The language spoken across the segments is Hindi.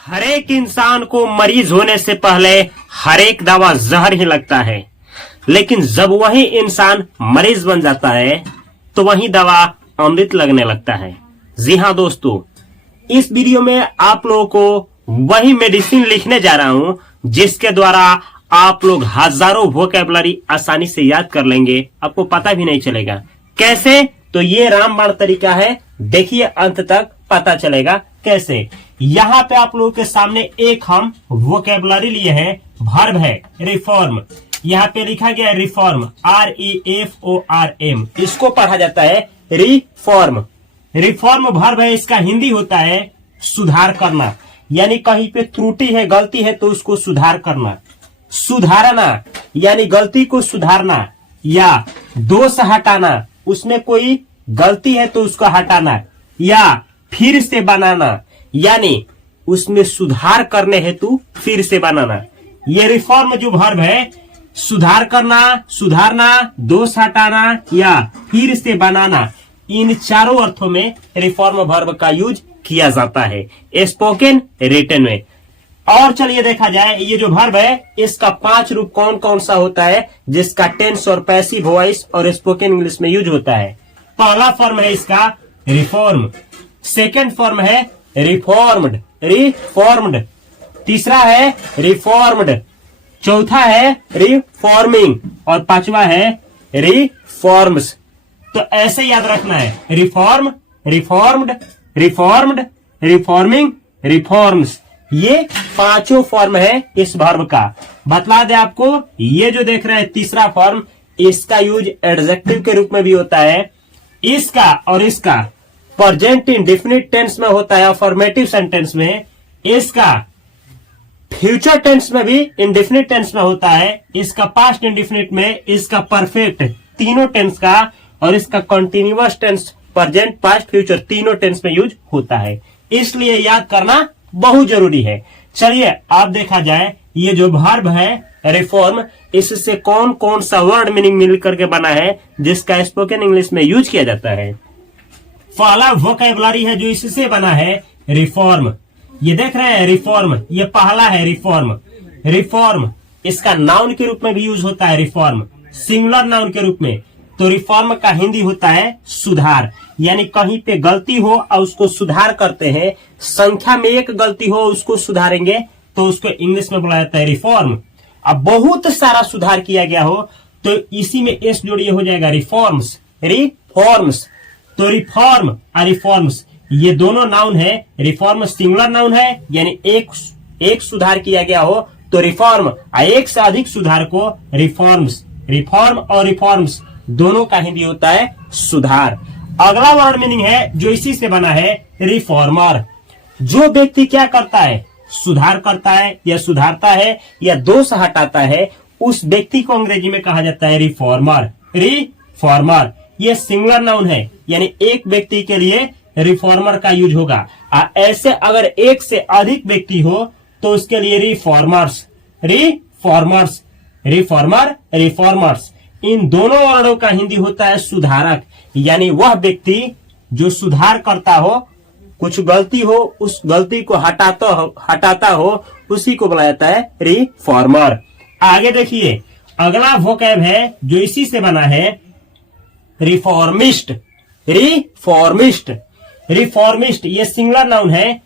हर एक इंसान को मरीज होने से पहले हर एक दवा जहर ही लगता है, लेकिन जब वही इंसान मरीज बन जाता है तो वही दवा अमृत लगने लगता है। जी हाँ दोस्तों, इस वीडियो में आप लोगों को वही मेडिसिन लिखने जा रहा हूं जिसके द्वारा आप लोग हजारों वोकैबुलरी आसानी से याद कर लेंगे, आपको पता भी नहीं चलेगा। कैसे? तो ये रामबाण तरीका है, देखिए अंत तक पता चलेगा कैसे। यहाँ पे आप लोगों के सामने एक हम वोकैबुलरी लिए हैं, वर्ब है रिफॉर्म। यहाँ पे लिखा गया है रिफॉर्म, REFORM, इसको पढ़ा जाता है रिफॉर्म। रिफॉर्म वर्ब है, इसका हिंदी होता है सुधार करना, यानी कहीं पे त्रुटि है, गलती है तो उसको सुधार करना। सुधारना यानी गलती को सुधारना, या दोष हटाना, उसमें कोई गलती है तो उसको हटाना, या फिर से बनाना यानी उसमें सुधार करने हेतु फिर से बनाना। ये रिफॉर्म जो वर्ब है, सुधार करना, सुधारना, दोष हटाना या फिर से बनाना, इन चारों अर्थों में रिफॉर्म वर्ब का यूज किया जाता है स्पोकन रिटन में। और चलिए देखा जाए, ये जो वर्ब है इसका 5 रूप कौन कौन सा होता है जिसका टेंस और पैसिव वॉइस और स्पोकन इंग्लिश में यूज होता है। पहला फॉर्म है इसका रिफॉर्म, सेकेंड फॉर्म है रिफॉर्म्ड, रिफॉर्म्ड, तीसरा है रिफॉर्म्ड, चौथा है रिफॉर्मिंग और पांचवा है रिफॉर्म्स। तो ऐसे याद रखना है, reform, reformed, reformed, reforming, reforms. ये पांचों फॉर्म है इस वर्ब का। बतला दे आपको, ये जो देख रहे हैं तीसरा फॉर्म, इसका यूज एडजेक्टिव के रूप में भी होता है। इसका और इसका प्रेजेंट इंडेफिनिट टेंस में होता है, अफर्मेटिव सेंटेंस में। इसका फ्यूचर टेंस में भी इंडेफिनिट टेंस में होता है, इसका पास्ट इंडेफिनिट में, इसका परफेक्ट तीनों टेंस का, और इसका continuous tense present, past, future तीनों टेंस में यूज होता है। इसलिए याद करना बहुत जरूरी है। चलिए आप देखा जाए, ये जो वर्ब है रिफॉर्म, इससे कौन कौन सा वर्ड मीनिंग मिल करके बना है जिसका स्पोकन इंग्लिश में यूज किया जाता है। पहला वोकैबुलरी है जो इससे बना है रिफॉर्म। ये देख रहे हैं रिफॉर्म, ये पहला है रिफॉर्म। रिफॉर्म इसका नाउन के रूप में भी यूज होता है, रिफॉर्म सिंगुलर नाउन के रूप में। तो रिफॉर्म का हिंदी होता है सुधार, यानी कहीं पे गलती हो और उसको सुधार करते हैं। संख्या में एक गलती हो उसको सुधारेंगे तो उसको इंग्लिश में बोला जाता है रिफॉर्म। अब बहुत सारा सुधार किया गया हो तो इसी में एस जोड़िए, हो जाएगा रिफॉर्म्स, रिफॉर्म्स। तो रिफॉर्म और रिफॉर्म्स ये दोनों नाउन है। रिफॉर्म सिंगुलर नाउन है, यानी एक सुधार किया गया हो तो रिफॉर्म, और एक से अधिक सुधार को रिफॉर्म्स। रिफॉर्म और रिफॉर्म्स दोनों का हिंदी होता है सुधार। अगला वर्ड मीनिंग है जो इसी से बना है रिफॉर्मर। जो व्यक्ति क्या करता है, सुधार करता है या सुधारता है या दोष हटाता है, उस व्यक्ति को अंग्रेजी में कहा जाता है रिफॉर्मर। रिफॉर्मर ये सिंगुलर नाउन है, यानी एक व्यक्ति के लिए रिफॉर्मर का यूज होगा। ऐसे अगर एक से अधिक व्यक्ति हो तो उसके लिए रिफॉर्मर्स, रिफॉर्मर्स, रिफॉर्मर, रिफॉर्मर्स। इन दोनों वर्णों का हिंदी होता है सुधारक, यानी वह व्यक्ति जो सुधार करता हो, कुछ गलती हो उस गलती को हटाता हो, उसी को बोला जाता है रिफॉर्मर। आगे देखिए, अगला वोकैब है जो इसी से बना है रिफॉर्मिस्ट। रिफॉर्मिस्ट, रिफॉर्मिस्ट ये सिंगुलर नाउन है।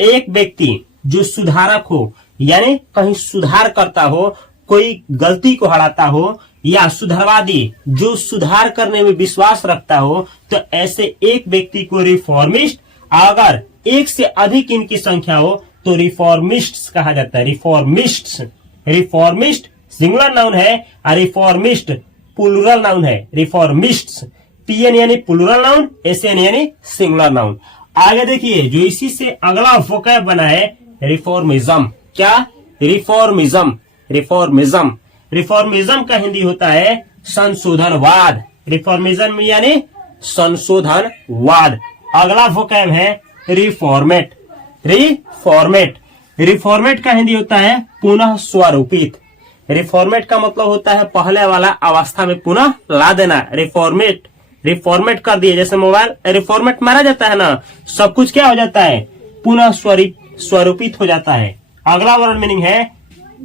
एक व्यक्ति जो सुधारक हो, यानी कहीं सुधार करता हो, कोई गलती को हटाता हो, या सुधारवादी जो सुधार करने में विश्वास रखता हो, तो ऐसे एक व्यक्ति को रिफॉर्मिस्ट। अगर एक से अधिक इनकी संख्या हो तो रिफॉर्मिस्ट्स कहा जाता है। रिफॉर्मिस्ट्स, रिफॉर्मिस्ट सिंगुलर नाउन है और रिफॉर्मिस्ट प्लूरल नाउन है। रिफॉर्मिस्ट्स, PN यानी प्लूरल नाउन, SN यानी सिंगुलर नाउन। आगे देखिए, जो इसी से अगला वोकैब बना है रिफॉर्मिज्म। क्या? रिफॉर्मिज्म, रिफॉर्मिज्म। रिफॉर्मिज्म का हिंदी होता है संशोधनवाद। रिफॉर्मिज्म यानी संशोधनवाद। अगला वोकैब है रिफॉर्मेट। रिफॉर्मेट, रिफॉर्मेट का हिंदी होता है पुनः स्वरूपित। रिफॉर्मेट का मतलब होता है पहले वाला अवस्था में पुनः ला देना। रिफॉर्मेट, रिफॉर्मेट कर दिए, जैसे मोबाइल रिफॉर्मेट मारा जाता है ना, सब कुछ क्या हो जाता है, पुनः स्वरूपित हो जाता है। अगला वर्ड मीनिंग है,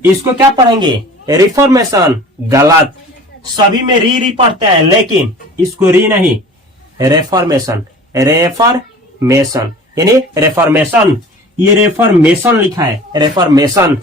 इसको क्या पढ़ेंगे, रिफॉर्मेशन। गलत, सभी में री पढ़ते हैं, लेकिन इसको री नहीं, रेफॉर्मेशन। रेफॉर्मेशन यानी रेफॉर्मेशन, ये रेफॉर्मेशन लिखा है, रेफॉर्मेशन।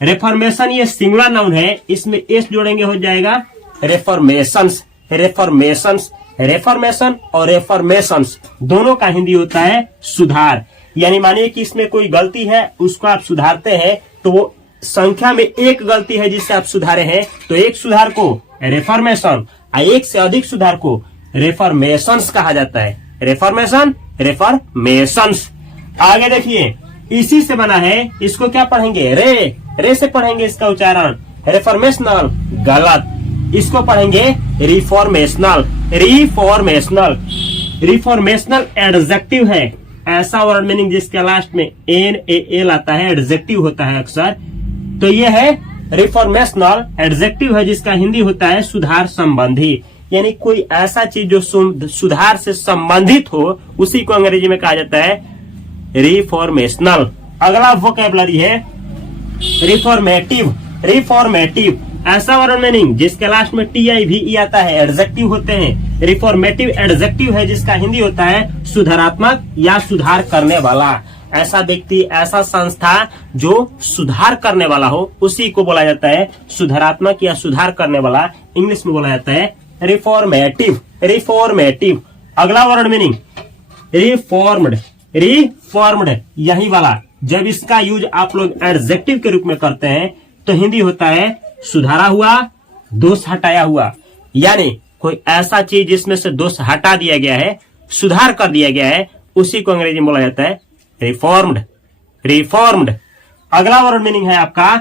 रेफॉर्मेशन ये सिंगुलर नाउन है, इसमें एस जोड़ेंगे हो जाएगा रेफॉर्मेशंस। रेफॉर्मेशंस, रेफॉर्मेशन और रेफॉर्मेशंस दोनों का हिंदी होता है सुधार। यानी मानिए कि इसमें कोई गलती है, उसको आप सुधारते हैं, तो वो संख्या में एक गलती है जिससे आप सुधारे हैं, तो एक सुधार को रेफॉर्मेशन और एक से अधिक सुधार को रेफॉर्मेशंस कहा जाता है। रेफॉर्मेशन, रेफॉर्मेशंस। आगे देखिए, इसी से बना है, इसको क्या पढ़ेंगे, रे से पढ़ेंगे इसका उच्चारण, रेफॉर्मेशनल। गलत, इसको पढ़ेंगे रिफॉर्मेशनल। रिफॉर्मेशनल, रिफॉर्मेशनल एडजेक्टिव है, ऐसा वर्ड मीनिंग जिसके लास्ट में NAL आता है, एडजेक्टिव होता है अक्सर, तो ये है रिफॉर्मेशनल। एडजेक्टिव है जिसका हिंदी होता है सुधार संबंधी। यानी कोई ऐसा चीज जो सुधार से संबंधित हो, उसी को अंग्रेजी में कहा जाता है रिफॉर्मेशनल। अगला वोकैबुलरी है रिफॉर्मेटिव। रिफॉर्मेटिव ऐसा वर्ड मीनिंग जिसके लास्ट में TIVE आता है, एडजेक्टिव होते हैं। रिफॉर्मेटिव एडजेक्टिव है जिसका हिंदी होता है सुधारात्मक या सुधार करने वाला। ऐसा व्यक्ति, ऐसा संस्था जो सुधार करने वाला हो, उसी को बोला जाता है सुधारात्मक या सुधार करने वाला। इंग्लिश में बोला जाता है रिफॉर्मेटिव। रिफॉर्मेटिव। अगला वर्ड मीनिंग रिफॉर्म्ड। रिफॉर्म्ड यही वाला, जब इसका यूज आप लोग एडजेक्टिव के रूप में करते हैं तो हिंदी होता है सुधारा हुआ, दोष हटाया हुआ। यानी कोई ऐसा चीज जिसमें से दोष हटा दिया गया है, सुधार कर दिया गया है, उसी को अंग्रेजी में बोला जाता है रिफॉर्म्ड। रिफॉर्म्ड। अगला वर्ड मीनिंग है आपका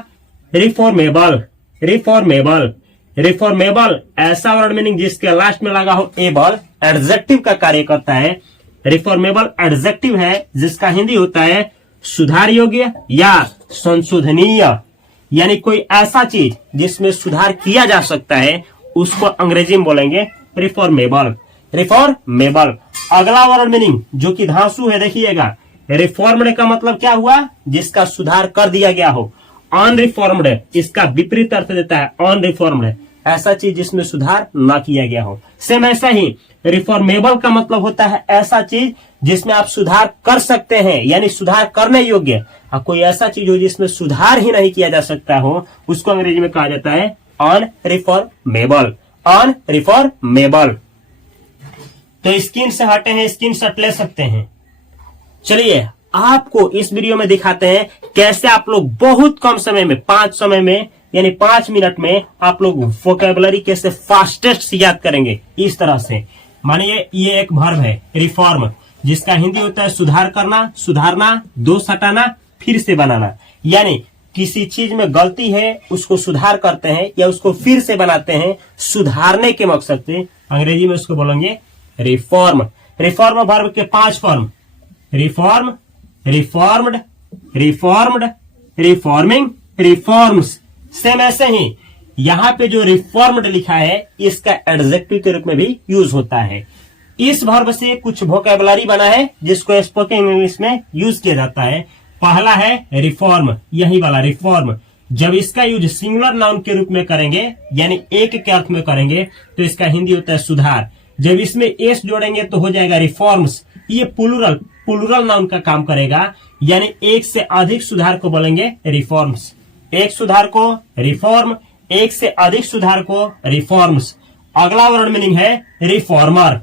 रिफॉर्मेबल। रिफॉर्मेबल। रिफॉर्मेबल ऐसा वर्ड मीनिंग जिसके लास्ट में लगा हो एबल, एडजेक्टिव का कार्य करता है। रिफॉर्मेबल एडजेक्टिव है जिसका हिंदी होता है सुधार योग्य या संशोधनीय। यानी कोई ऐसा चीज जिसमें सुधार किया जा सकता है, उसको अंग्रेजी में बोलेंगे रिफॉर्मेबल। रिफॉर्मेबल। अगला वर्ड मीनिंग जो कि धांसू है, देखिएगा, रिफॉर्म्ड का मतलब क्या हुआ, जिसका सुधार कर दिया गया हो। अनरिफॉर्म्ड इसका विपरीत अर्थ देता है अनरिफॉर्म्ड, ऐसा चीज जिसमें सुधार ना किया गया हो। सेम ऐसा ही रिफॉर्मेबल का मतलब होता है ऐसा चीज जिसमें आप सुधार कर सकते हैं, यानी सुधार करने योग्य। कोई ऐसा चीज हो जिसमें सुधार ही नहीं किया जा सकता हो, उसको अंग्रेजी में कहा जाता है अनरिफॉर्मेबल। अनरिफॉर्मेबल। तो स्क्रीन से हटे हैं, स्क्रीन शॉट ले सकते हैं। चलिए आपको इस वीडियो में दिखाते हैं कैसे आप लोग बहुत कम समय में, 5 मिनट में आप लोग वोकैबुलरी कैसे फास्टेस्ट याद करेंगे। इस तरह से मानिए ये एक वर्ब है रिफॉर्म, जिसका हिंदी होता है सुधार करना, सुधारना, दोष हटाना, फिर से बनाना। यानी किसी चीज में गलती है, उसको सुधार करते हैं या उसको फिर से बनाते हैं सुधारने के मकसद से। अंग्रेजी में उसको बोलेंगे रिफॉर्म। रिफॉर्म वर्ब के 5 form, reform, reformed, reformed, reforming, reforms. Same ऐसे ही यहाँ पे जो रिफॉर्म्ड लिखा है, इसका एडजेक्टिव के रूप में भी यूज होता है। इस वर्ब से कुछ वोकैबुलरी बना है जिसको स्पोकन इंग्लिश में यूज किया जाता है। पहला है रिफॉर्म, यही वाला रिफॉर्म। जब इसका यूज सिंगुलर नाउन के रूप में करेंगे, यानी एक के अर्थ में करेंगे, तो इसका हिंदी होता है सुधार। जब इसमें एस जोड़ेंगे तो हो जाएगा रिफॉर्म्स। ये प्लूरल नाउन का काम करेगा, यानी एक से अधिक सुधार को बोलेंगे रिफॉर्म्स। एक सुधार को रिफॉर्म, एक से अधिक सुधार को रिफॉर्म्स। अगला वर्ड मीनिंग है रिफॉर्मर।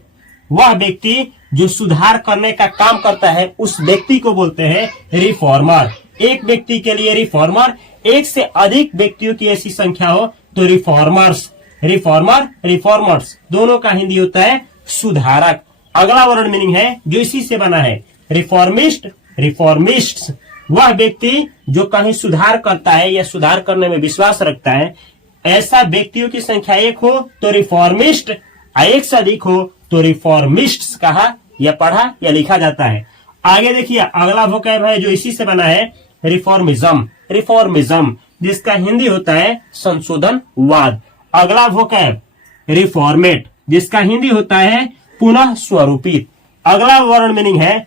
वह व्यक्ति जो सुधार करने का काम करता है, उस व्यक्ति को बोलते हैं रिफॉर्मर। एक व्यक्ति के लिए रिफॉर्मर, एक से अधिक व्यक्तियों की ऐसी संख्या हो तो रिफॉर्मर्स। रिफॉर्मर, रिफॉर्मर्स दोनों का हिंदी होता है सुधारक। अगला वर्ड मीनिंग है जो इसी से बना है रिफॉर्मिस्ट। रिफॉर्मिस्ट्स वह व्यक्ति जो कहीं सुधार करता है या सुधार करने में विश्वास रखता है। ऐसा व्यक्तियों की संख्या एक हो तो रिफॉर्मिस्ट, एक से अधिक हो तो रिफॉर्मिस्ट्स कहा या पढ़ा या लिखा जाता है। आगे देखिए अगला वोकैब है जो इसी से बना है रिफॉर्मिज्म। रिफॉर्मिज्म जिसका हिंदी होता है संशोधनवाद। अगला वोकैब रिफॉर्मेट, जिसका हिंदी होता है पुनः स्वरूपित। अगला वर्ड मीनिंग है,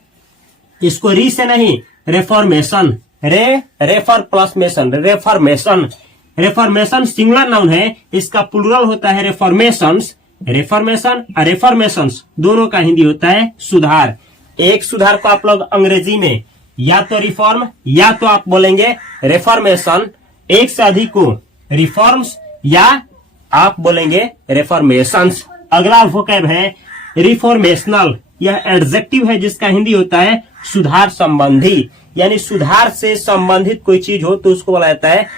इसको री से नहीं reformation, refer plus mason, reformation. Reformation singular noun है, इसका प्लूरल होता है रेफॉर्मेशंस। रेफॉर्मेशन और रेफॉर्मेशंस दोनों का हिंदी होता है सुधार। एक सुधार को आप लोग अंग्रेजी में या तो रिफॉर्म या तो आप बोलेंगे रेफॉर्मेशन, एक से अधिक को रिफॉर्म्स या आप बोलेंगे रेफॉर्मेशंस। अगला वोकैब है रिफॉर्मेशनल, यह एडजेक्टिव है जिसका हिंदी होता है सुधार संबंधी, यानी सुधार से संबंधित कोई चीज हो तो उसको बोला जाता है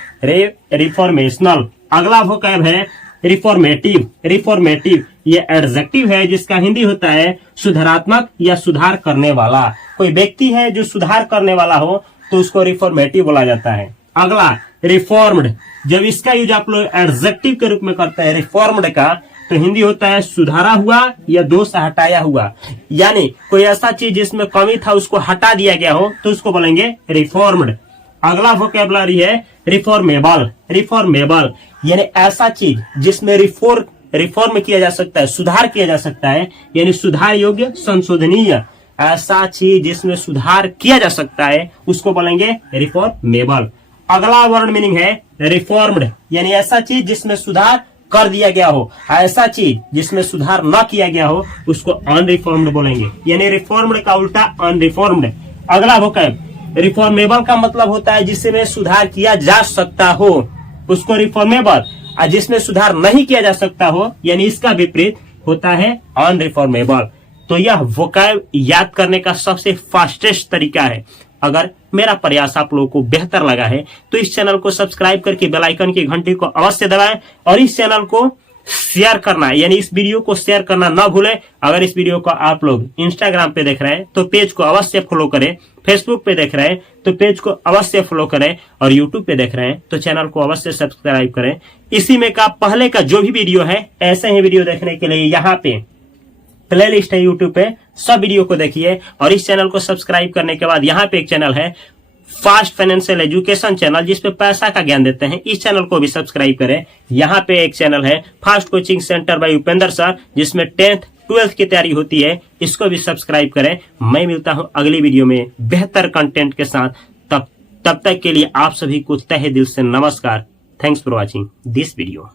रिफॉर्मेशनल। अगला वोकैब है रिफॉर्मेटिव, रिफॉर्मेटिव ये एडजेक्टिव है जिसका हिंदी होता है सुधारात्मक या सुधार करने वाला। कोई व्यक्ति है जो सुधार करने वाला हो तो उसको रिफॉर्मेटिव बोला जाता है। अगला रिफॉर्म्ड, जब इसका यूज आप लोग एडजेक्टिव के रूप में करते हैं रिफॉर्म्ड का, तो हिंदी होता है सुधारा हुआ या दोष हटाया हुआ, यानी कोई ऐसा चीज जिसमें कमी था उसको हटा दिया गया हो तो उसको बोलेंगे रिफॉर्म्ड। अगला वोकैबुलरी है रिफॉर्मेबल, रिफॉर्मेबल यानी ऐसा चीज जिसमें रिफॉर्म किया जा सकता है, सुधार किया जा सकता है, यानी सुधार योग्य संशोधनीय, ऐसा चीज जिसमें सुधार किया जा सकता है उसको बोलेंगे रिफॉर्मेबल। अगला वर्ड मीनिंग है रिफॉर्म्ड, यानी ऐसा चीज जिसमें सुधार कर दिया गया हो, ऐसा चीज जिसमें सुधार न किया गया हो उसको अनरिफॉर्म्ड बोलेंगे, यानी रिफॉर्म्ड का उल्टा अनरिफॉर्म्ड। अगला वोकैब रिफॉर्मेबल का मतलब होता है जिसमें सुधार किया जा सकता हो उसको रिफॉर्मेबल, और जिसमें सुधार नहीं किया जा सकता हो यानी इसका विपरीत होता है अनरिफॉर्मेबल। तो यह वोकैब याद करने का सबसे फास्टेस्ट तरीका है। अगर मेरा प्रयास आप लोगों को बेहतर लगा है तो इस चैनल को सब्सक्राइब करके बेल आइकन की घंटी को अवश्य दबाएं और इस चैनल को शेयर करना, यानी इस वीडियो को शेयर करना ना भूलें। अगर इस वीडियो को आप लोग इंस्टाग्राम पे देख रहे हैं तो पेज को अवश्य फॉलो करें, फेसबुक पे देख रहे हैं तो पेज को अवश्य फॉलो करें और यूट्यूब पे देख रहे हैं तो चैनल को अवश्य सब्सक्राइब करें। इसी में का पहले का जो भी वीडियो है ऐसे ही वीडियो देखने के लिए यहाँ पे प्लेलिस्ट है यूट्यूब पे, सब वीडियो को देखिए। और इस चैनल को सब्सक्राइब करने के बाद यहाँ पे एक चैनल है फास्ट फाइनेंशियल एजुकेशन चैनल जिसपे पैसा का ज्ञान देते हैं, इस चैनल को भी सब्सक्राइब करें। यहाँ पे एक चैनल है fast coaching centre by Upendra sir जिसमें 10th 12th की तैयारी होती है, इसको भी सब्सक्राइब करें। मैं मिलता हूँ अगली वीडियो में बेहतर कंटेंट के साथ, तब तक के लिए आप सभी को तहे दिल से नमस्कार। Thanks for watching this video.